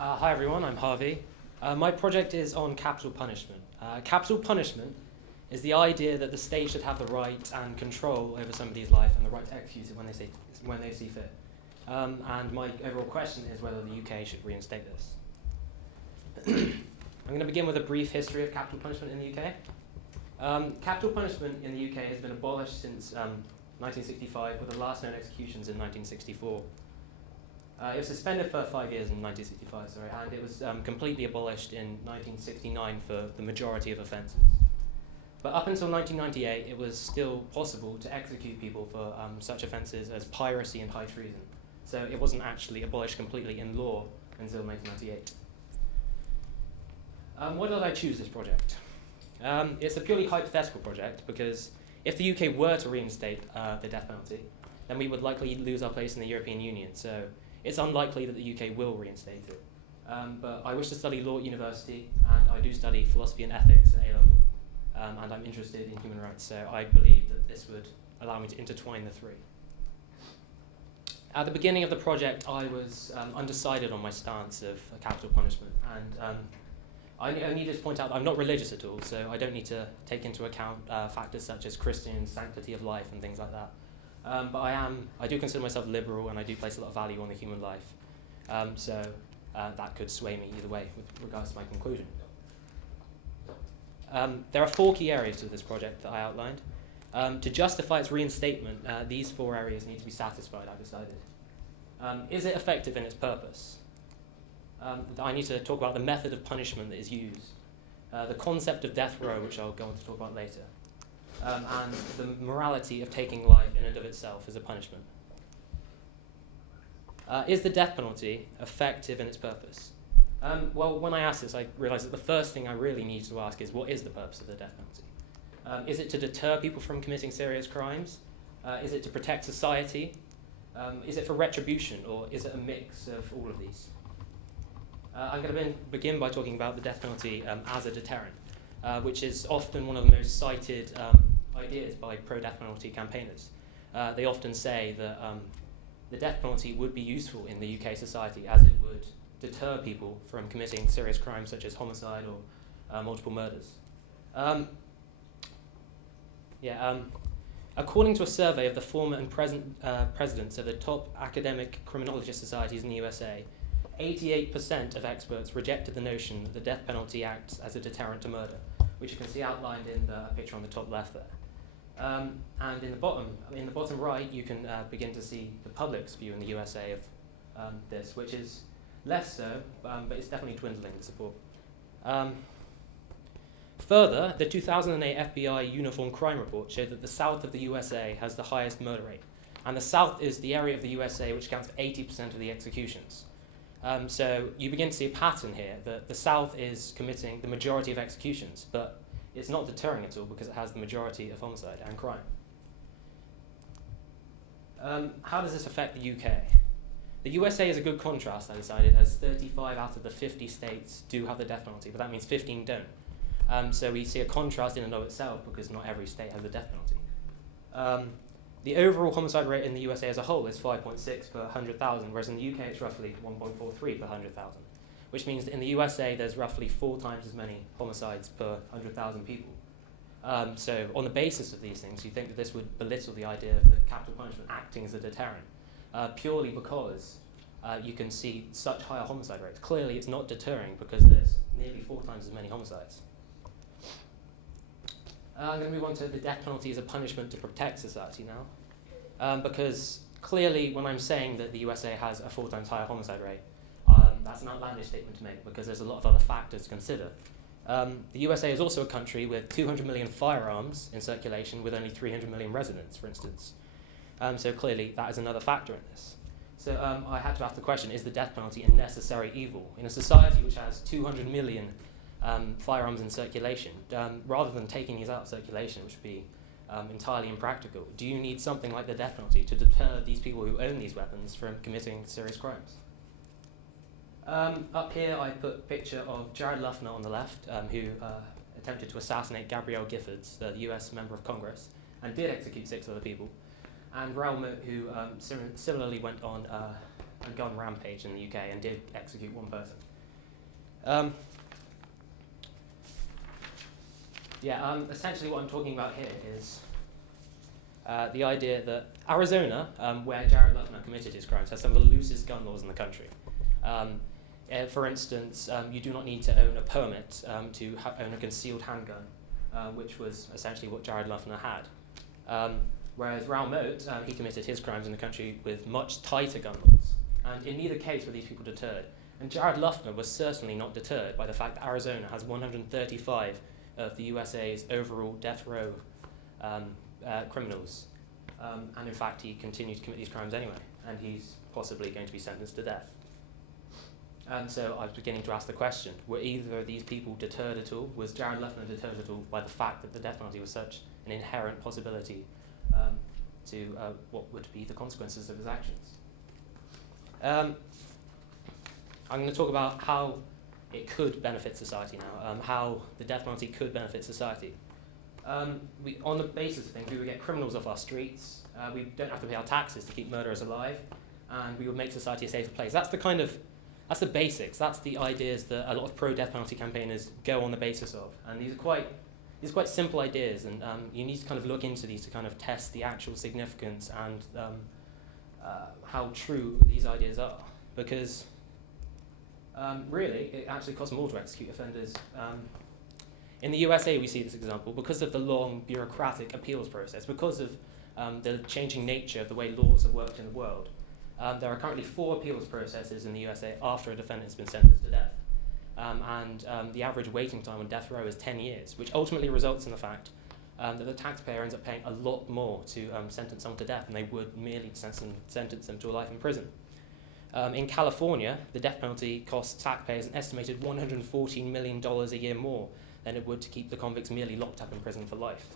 Hi everyone, I'm Harvey. My project is on capital punishment. Capital punishment is the idea that the state should have the right and control over somebody's life and the right to execute it when they see fit. And my overall question is whether the UK should reinstate this. I'm going to begin with a brief history of capital punishment in the UK. Capital punishment in the UK has been abolished since 1965, with the last known executions in 1964. It was suspended for 5 years in 1965, and it was completely abolished in 1969 for the majority of offences. But up until 1998, it was still possible to execute people for such offences as piracy and high treason. So it wasn't actually abolished completely in law until 1998. Why did I choose this project? It's a purely hypothetical project because if the UK were to reinstate the death penalty, then we would likely lose our place in the European Union. So it's unlikely that the UK will reinstate it. But I wish to study law at university, and I do study philosophy and ethics at A-level. And I'm interested in human rights, so I believe that this would allow me to intertwine the three. At the beginning of the project, I was undecided on my stance of capital punishment, and I need to point out I'm not religious at all, so I don't need to take into account factors such as Christian sanctity of life and things like that. But I do consider myself liberal, and I do place a lot of value on the human life. So that could sway me either way with regards to my conclusion. There are 4 key areas to this project that I outlined. To justify its reinstatement, these 4 areas need to be satisfied, I've decided. Is it effective in its purpose? I need to talk about the method of punishment that is used, the concept of death row, which I'll go on to talk about later, and the morality of taking life in and of itself as a punishment. Is the death penalty effective in its purpose? Well, when I asked this, I realised that the first thing I really need to ask is, what is the purpose of the death penalty? Is it to deter people from committing serious crimes? Is it to protect society? Is it for retribution, or is it a mix of all of these? I'm going to begin by talking about the death penalty as a deterrent, which is often one of the most cited ideas by pro-death penalty campaigners. They often say that the death penalty would be useful in the UK society as it would deter people from committing serious crimes such as homicide or multiple murders. According to a survey of the former and present presidents of the top academic criminologist societies in the USA, 88% of experts rejected the notion that the death penalty acts as a deterrent to murder, which you can see outlined in the picture on the top left there. And in the bottom right, you can begin to see the public's view in the USA of this, which is less so, but it's definitely dwindling, the support. Further, the 2008 FBI Uniform Crime Report showed that the south of the USA has the highest murder rate, and the south is the area of the USA which accounts for 80% of the executions. So you begin to see a pattern here that the south is committing the majority of executions, but it's not deterring at all because it has the majority of homicide and crime. How does this affect the UK? The USA is a good contrast, I decided, as 35 out of the 50 states do have the death penalty, but that means 15 don't. So we see a contrast in and of itself because not every state has the death penalty. The overall homicide rate in the USA as a whole is 5.6 per 100,000, whereas in the UK it's roughly 1.43 per 100,000, which means that in the USA there's roughly 4 times as many homicides per 100,000 people. So on the basis of these things, you think that this would belittle the idea of the capital punishment acting as a deterrent, purely because you can see such higher homicide rates. Clearly it's not deterring because there's nearly 4 times as many homicides. I'm going to move on to the death penalty as a punishment to protect society now, because clearly when I'm saying that the USA has a 4 times higher homicide rate, that's an outlandish statement to make because there's a lot of other factors to consider. The USA is also a country with 200 million firearms in circulation with only 300 million residents, for instance. So clearly that is another factor in this. So I had to ask the question, is the death penalty a necessary evil? In a society which has 200 million firearms in circulation, rather than taking these out of circulation, which would be entirely impractical, do you need something like the death penalty to deter these people who own these weapons from committing serious crimes? Up here I put a picture of Jared Luffner on the left, who attempted to assassinate Gabrielle Giffords, the US member of Congress, and did execute 6 other people, and Raoul Moat, who similarly went on a gun rampage in the UK and did execute one person. Essentially what I'm talking about here is the idea that Arizona, where Jared Luckner committed his crimes, has some of the loosest gun laws in the country. For instance, you do not need to own a permit to own a concealed handgun, which was essentially what Jared Luckner had. Whereas Raoul Moat, he committed his crimes in the country with much tighter gun laws. And in neither case were these people deterred. And Jared Luckner was certainly not deterred by the fact that Arizona has 135 of the USA's overall death row criminals. And in fact, he continued to commit these crimes anyway, and he's possibly going to be sentenced to death. And so I was beginning to ask the question, were either of these people deterred at all? Was Jared Luckner deterred at all by the fact that the death penalty was such an inherent possibility to what would be the consequences of his actions? I'm going to talk about how it could benefit society now, how the death penalty could benefit society. On the basis of things, we would get criminals off our streets, we don't have to pay our taxes to keep murderers alive, and we would make society a safer place. That's the basics, that's the ideas that a lot of pro-death penalty campaigners go on the basis of. And these are quite simple ideas, and you need to kind of look into these to kind of test the actual significance and how true these ideas are. Because really, it actually costs more to execute offenders. In the USA, we see this example because of the long bureaucratic appeals process, because of the changing nature of the way laws have worked in the world. There are currently 4 appeals processes in the USA after a defendant has been sentenced to death. The average waiting time on death row is 10 years, which ultimately results in the fact that the taxpayer ends up paying a lot more to sentence someone to death than they would merely sentence them to a life in prison. In California, the death penalty costs taxpayers an estimated $114 million a year more than it would to keep the convicts merely locked up in prison for life.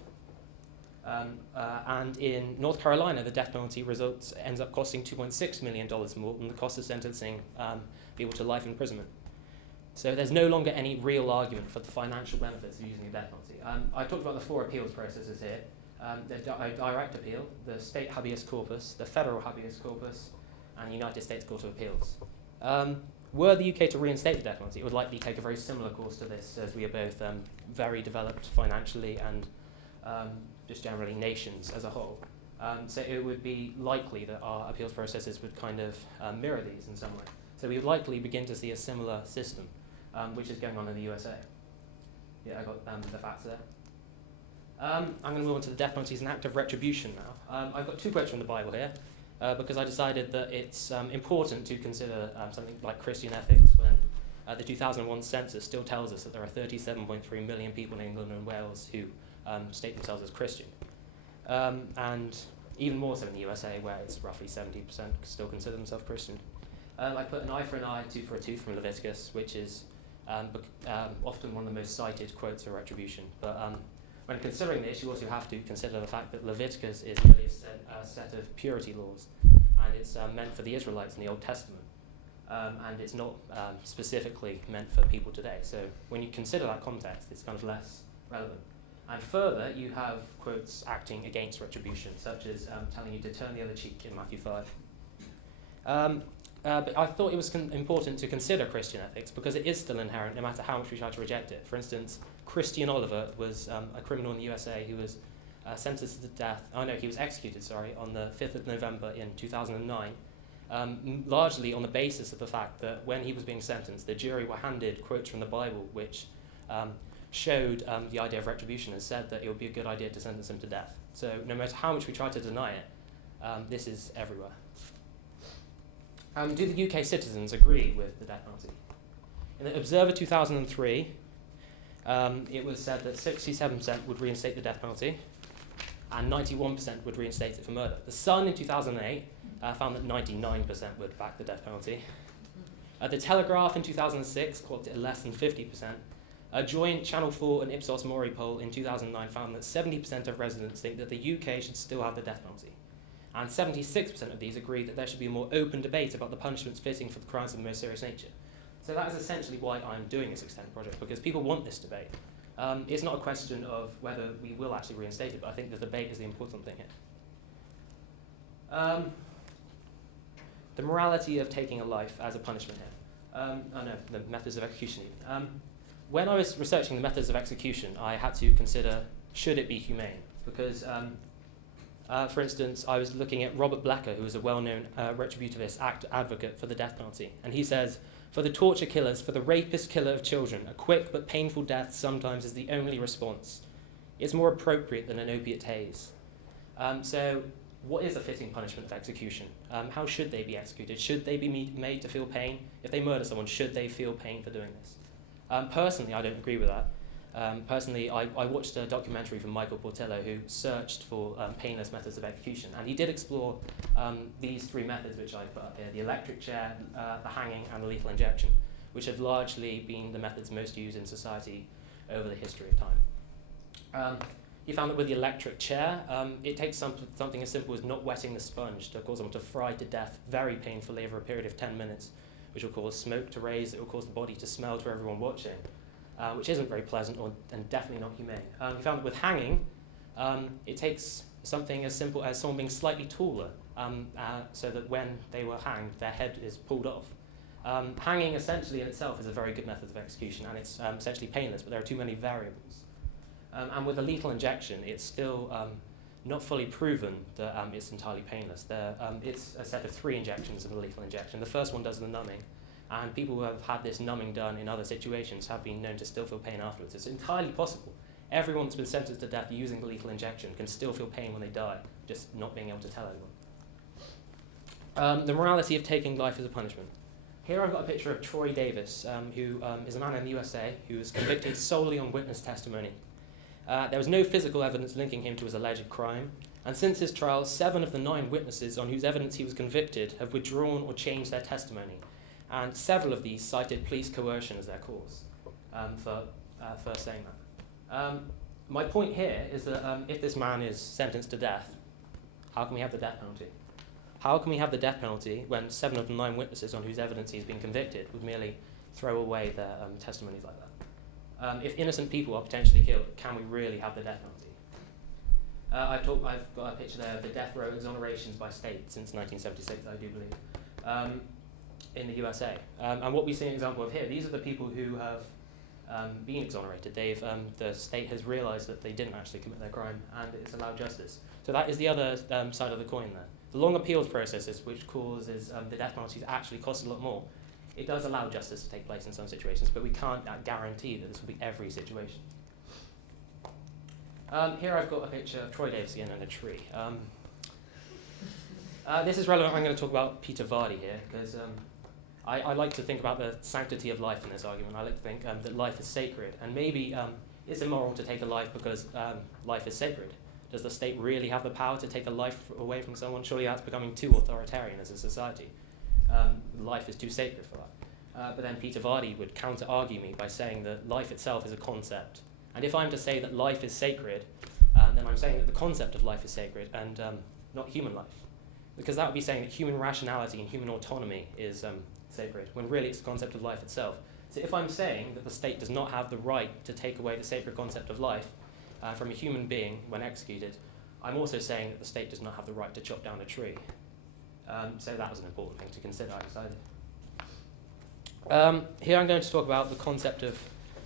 And in North Carolina, the death penalty ends up costing $2.6 million more than the cost of sentencing people to life imprisonment. So there's no longer any real argument for the financial benefits of using the death penalty. I talked about the 4 appeals processes here. The direct appeal, the state habeas corpus, the federal habeas corpus, and the United States Court of Appeals. Were the UK to reinstate the death penalty, it would likely take a very similar course to this, as we are both very developed financially and just generally nations as a whole. So it would be likely that our appeals processes would kind of mirror these in some way. So we would likely begin to see a similar system, which is going on in the USA. Yeah, I got the facts there. I'm going to move on to the death penalty as an act of retribution now. I've got 2 quotes from the Bible here, because I decided that it's important to consider something like Christian ethics when the 2001 census still tells us that there are 37.3 million people in England and Wales who state themselves as Christian. And even more so in the USA, where it's roughly 70% still consider themselves Christian. I put an eye for an eye, tooth for a tooth from Leviticus, which is often one of the most cited quotes for retribution. But when considering this, you also have to consider the fact that Leviticus is really a set of purity laws, and it's meant for the Israelites in the Old Testament, and it's not specifically meant for people today. So when you consider that context, it's kind of less relevant. And further, you have quotes acting against retribution, such as telling you to turn the other cheek in Matthew 5. But I thought it was important to consider Christian ethics because it is still inherent no matter how much we try to reject it. For instance, Christian Oliver was a criminal in the USA who was sentenced to death. He was executed, on the 5th of November in 2009, largely on the basis of the fact that when he was being sentenced, the jury were handed quotes from the Bible which showed the idea of retribution and said that it would be a good idea to sentence him to death. So no matter how much we try to deny it, this is everywhere. Do the UK citizens agree with the death penalty? In the Observer 2003, it was said that 67% would reinstate the death penalty and 91% would reinstate it for murder. The Sun in 2008 found that 99% would back the death penalty. The Telegraph in 2006 clocked it at less than 50%. A joint Channel 4 and Ipsos Mori poll in 2009 found that 70% of residents think that the UK should still have the death penalty. And 76% of these agree that there should be a more open debate about the punishments fitting for the crimes of the most serious nature. So that is essentially why I'm doing this extended project, because people want this debate. It's not a question of whether we will actually reinstate it, but I think the debate is the important thing here. the morality of taking a life as a punishment here. The methods of execution. When I was researching the methods of execution, I had to consider, should it be humane? Because, for instance, I was looking at Robert Blecker, who is a well-known retributivist advocate for the death penalty, and he says, for the torture killers, for the rapist killer of children, a quick but painful death sometimes is the only response. It's more appropriate than an opiate haze. So what is a fitting punishment of execution? How should they be executed? Should they be made to feel pain? If they murder someone, should they feel pain for doing this? Personally, I don't agree with that. Personally, I watched a documentary from Michael Portillo who searched for painless methods of execution, and he did explore these three methods which I put up here: the electric chair, the hanging, and the lethal injection, which have largely been the methods most used in society over the history of time. He found that with the electric chair, it takes something as simple as not wetting the sponge to cause someone to fry to death very painfully over a period of 10 minutes, which will cause smoke to raise, it will cause the body to smell to everyone watching, which isn't very pleasant and definitely not humane. He found that with hanging, it takes something as simple as someone being slightly taller, so that when they were hanged, their head is pulled off. Hanging essentially in itself is a very good method of execution, and it's essentially painless, but there are too many variables. And with a lethal injection, it's still not fully proven that it's entirely painless. It's a set of 3 injections of a lethal injection. The first one does the numbing, and people who have had this numbing done in other situations have been known to still feel pain afterwards. It's entirely possible. Everyone that's been sentenced to death using the lethal injection can still feel pain when they die, just not being able to tell anyone. The morality of taking life as a punishment. Here I've got a picture of Troy Davis, who is a man in the USA who was convicted solely on witness testimony. There was no physical evidence linking him to his alleged crime, and since his trial, 7 of the 9 witnesses on whose evidence he was convicted have withdrawn or changed their testimony, and several of these cited police coercion as their cause for saying that. My point here is that if this man is sentenced to death, how can we have the death penalty? How can we have the death penalty when 7 of the 9 witnesses on whose evidence he's been convicted would merely throw away their testimonies like that? If innocent people are potentially killed, can we really have the death penalty? I've got a picture there of the death row exonerations by state since 1976, I do believe, in the USA. And what we see an example of here, these are the people who have been exonerated. The state has realised that they didn't actually commit their crime, and it's allowed justice. So that is the other side of the coin there. The long appeals processes, which causes the death penalty to actually cost a lot more, it does allow justice to take place in some situations, but we can't guarantee that this will be every situation. Here I've got a picture of Troy Davis again in a tree. This is relevant. I'm going to talk about Peter Vardy here, because I like to think about the sanctity of life in this argument. I like to think that life is sacred, and maybe it's immoral to take a life because life is sacred. Does the state really have the power to take a life away from someone? Surely that's becoming too authoritarian as a society. Life is too sacred for that. But then Peter Vardy would counter-argue me by saying that life itself is a concept. And if I'm to say that life is sacred, then I'm saying that the concept of life is sacred and not human life. Because that would be saying that human rationality and human autonomy is sacred, when really it's the concept of life itself. So if I'm saying that the state does not have the right to take away the sacred concept of life from a human being when executed, I'm also saying that the state does not have the right to chop down a tree. So that was an important thing to consider, I decided. Here I'm going to talk about the concept of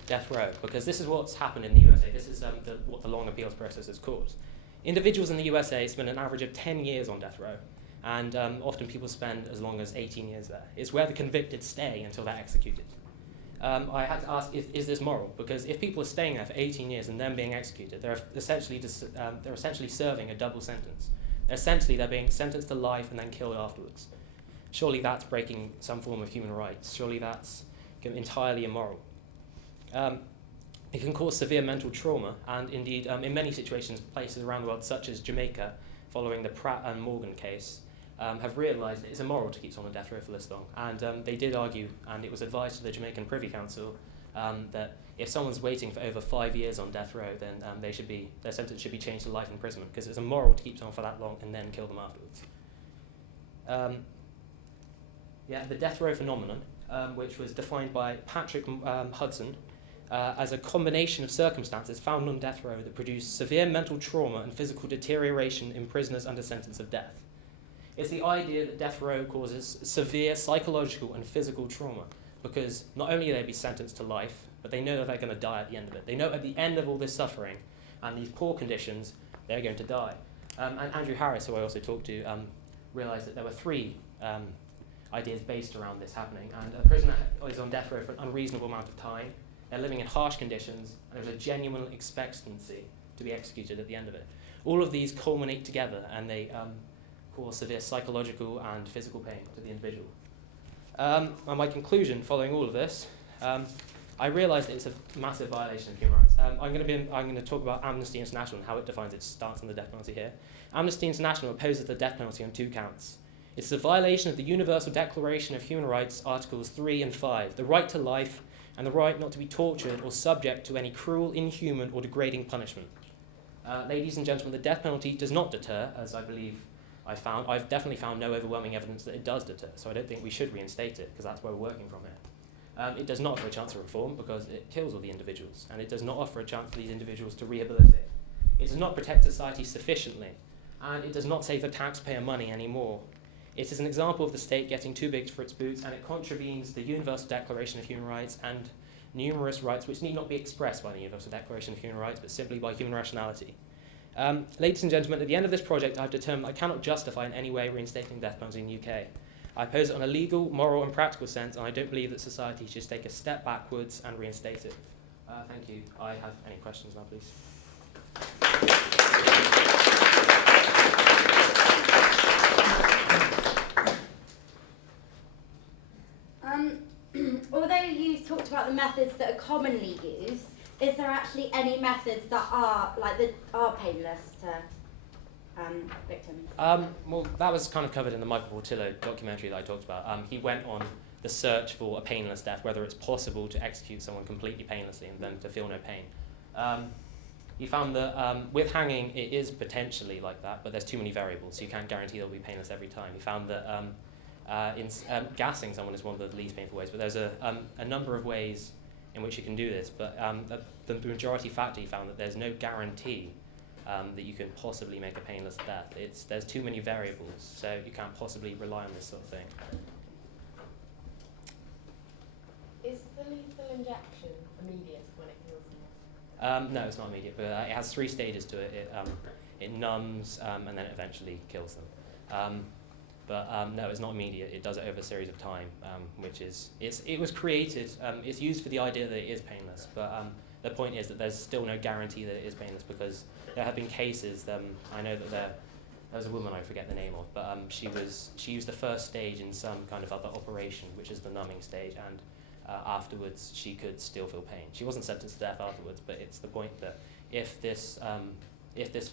death row, because this is what's happened in the USA. This is what the long appeals process has caused. Individuals in the USA spend an average of 10 years on death row, and often people spend as long as 18 years there. It's where the convicted stay until they're executed. I had to ask, is this moral? Because if people are staying there for 18 years and then being executed, they're essentially serving a double sentence. They're being sentenced to life and then killed afterwards. Surely that's breaking some form of human rights. Surely that's entirely immoral. It can cause severe mental trauma, and indeed, in many situations, places around the world, such as Jamaica, following the Pratt and Morgan case, have realised that it's immoral to keep someone on death row for this long. And they did argue, and it was advised to the Jamaican Privy Council, that if someone's waiting for over 5 years on death row, then their sentence should be changed to life imprisonment, because it's immoral to keep someone for that long and then kill them afterwards. The death row phenomenon, which was defined by Patrick Hudson as a combination of circumstances found on death row that produce severe mental trauma and physical deterioration in prisoners under sentence of death. It's the idea that death row causes severe psychological and physical trauma, because not only will they be sentenced to life, but they know that they're going to die at the end of it. They know at the end of all this suffering and these poor conditions, they're going to die. And Andrew Harris, who I also talked to, realised that there were three ideas based around this happening. And a prisoner is on death row for an unreasonable amount of time. They're living in harsh conditions, and there's a genuine expectancy to be executed at the end of it. All of these culminate together, and they cause severe psychological and physical pain to the individual. And my conclusion, following all of this, I realise that it's a massive violation of human rights. I'm going to talk about Amnesty International and how it defines its stance on the death penalty here. Amnesty International opposes the death penalty on 2 counts. It's a violation of the Universal Declaration of Human Rights, Articles 3 and 5, the right to life and the right not to be tortured or subject to any cruel, inhuman or degrading punishment. Ladies and gentlemen, the death penalty does not deter, as I believe I've definitely found no overwhelming evidence that it does deter, so I don't think we should reinstate it, because that's where we're working from here. It does not offer a chance of reform, because it kills all the individuals, and it does not offer a chance for these individuals to rehabilitate. It does not protect society sufficiently, and it does not save the taxpayer money anymore. It is an example of the state getting too big for its boots, and it contravenes the Universal Declaration of Human Rights and numerous rights which need not be expressed by the Universal Declaration of Human Rights, but simply by human rationality. Ladies and gentlemen, at the end of this project, I've determined I cannot justify in any way reinstating the death penalty in the UK. I oppose it on a legal, moral and practical sense, and I don't believe that society should take a step backwards and reinstate it. Thank you. I have any questions now, please. Although you talked about the methods that are commonly used, is there actually any methods that are painless to victims? Well, that was kind of covered in the Michael Portillo documentary that I talked about. He went on the search for a painless death, whether it's possible to execute someone completely painlessly and then to feel no pain. He found that with hanging, it is potentially like that, but there's too many variables, so you can't guarantee they'll be painless every time. He found that gassing someone is one of the least painful ways, but there's a number of ways in which you can do this, but the majority factor, he found that there's no guarantee that you can possibly make a painless death. There's too many variables, so you can't possibly rely on this sort of thing. Is the lethal injection immediate when it kills someone? No, it's not immediate, but it has 3 stages to it. It numbs and then it eventually kills them. But no, it's not immediate. It does it over a series of time, which is it was created. It's used for the idea that it is painless, but the point is that there's still no guarantee that it is painless, because there have been cases. I know that there was a woman, I forget the name of, but she used the first stage in some kind of other operation, which is the numbing stage, and afterwards she could still feel pain. She wasn't sentenced to death afterwards, but it's the point that if this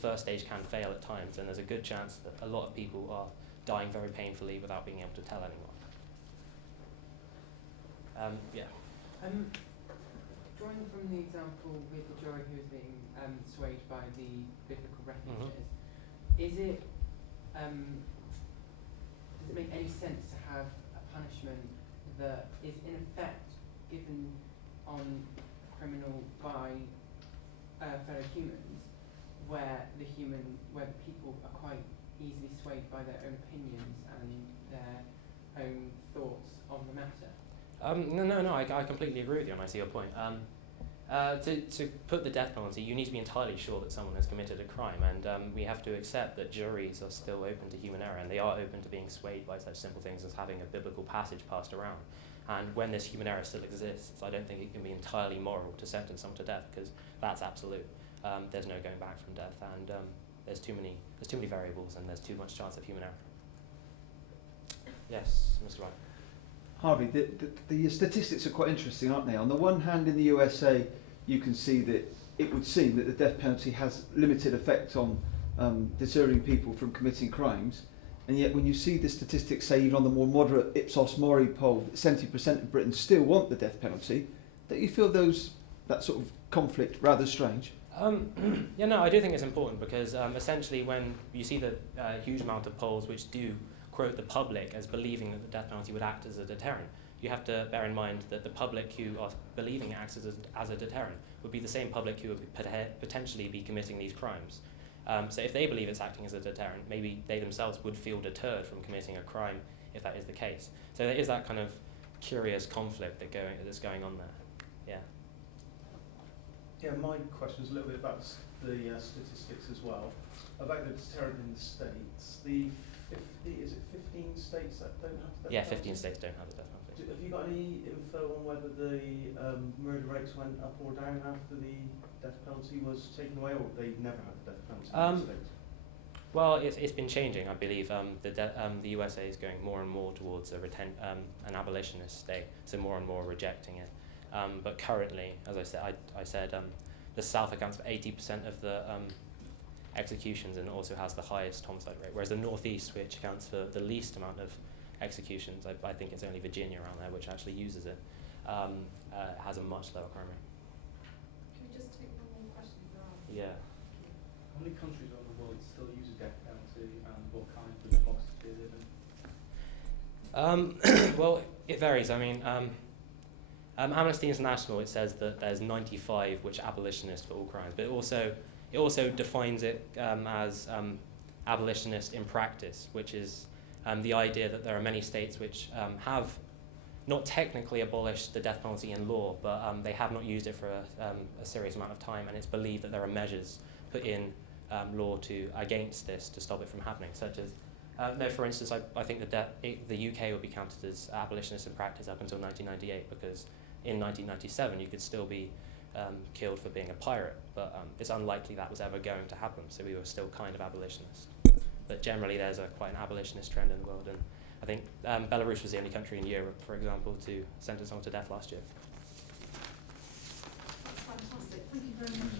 first stage can fail at times, then there's a good chance that a lot of people are dying very painfully without being able to tell anyone. Drawing from the example with the jury who was being swayed by the biblical references, does it make any sense to have a punishment that is in effect given on a criminal by fellow humans, where the people are quite easily swayed by their own opinions and their own thoughts on the matter? No, I completely agree with you, and I see your point. To put the death penalty, you need to be entirely sure that someone has committed a crime, and we have to accept that juries are still open to human error, and they are open to being swayed by such simple things as having a biblical passage passed around. And when this human error still exists, I don't think it can be entirely moral to sentence someone to death, because that's absolute. There's no going back from death, and there's too many variables, and there's too much chance of human error. Yes, Mr. Wright. Harvey, the statistics are quite interesting, aren't they? On the one hand, in the USA, you can see that it would seem that the death penalty has limited effect on deterring people from committing crimes, and yet when you see the statistics say even on the more moderate Ipsos Mori poll, 70% of Britons still want the death penalty, don't you feel that sort of conflict rather strange? Yeah, no, I do think it's important, because essentially when you see the huge amount of polls which do quote the public as believing that the death penalty would act as a deterrent, you have to bear in mind that the public who are believing it acts as a deterrent would be the same public who would potentially be committing these crimes. So if they believe it's acting as a deterrent, maybe they themselves would feel deterred from committing a crime if that is the case. So there is that kind of curious conflict that's going on there. Yeah. Yeah, my question is a little bit about the statistics as well. About the deterrent in the States. Is it 15 states that don't have the death Yeah, penalty? 15 states don't have the death penalty. Have you got any info on whether the murder rates went up or down after the death penalty was taken away, or they never had the death penalty in the States? Well, it's been changing. I believe the USA is going more and more towards an abolitionist state, so more and more rejecting it. But currently, as I said, the South accounts for 80% of the executions and also has the highest homicide rate, whereas the Northeast, which accounts for the least amount of executions, I think it's only Virginia around there which actually uses it, has a much lower crime rate. Can we just take one more question? Yeah. How many countries around the world still use a death penalty, and what kind of democracy do they live in? Well, it varies. I mean, Amnesty International, it says that there's 95 which are abolitionist for all crimes, but it also defines it as abolitionist in practice, which is the idea that there are many states which have not technically abolished the death penalty in law, but they have not used it for a serious amount of time, and it's believed that there are measures put in law against this to stop it from happening, such as for instance, I think the UK would be counted as abolitionist in practice up until 1998, because in 1997 you could still be killed for being a pirate, but it's unlikely that was ever going to happen, so we were still kind of abolitionist. But generally there's quite an abolitionist trend in the world, and I think Belarus was the only country in Europe, for example, to sentence someone to death last year. That's fantastic. Thank you very much.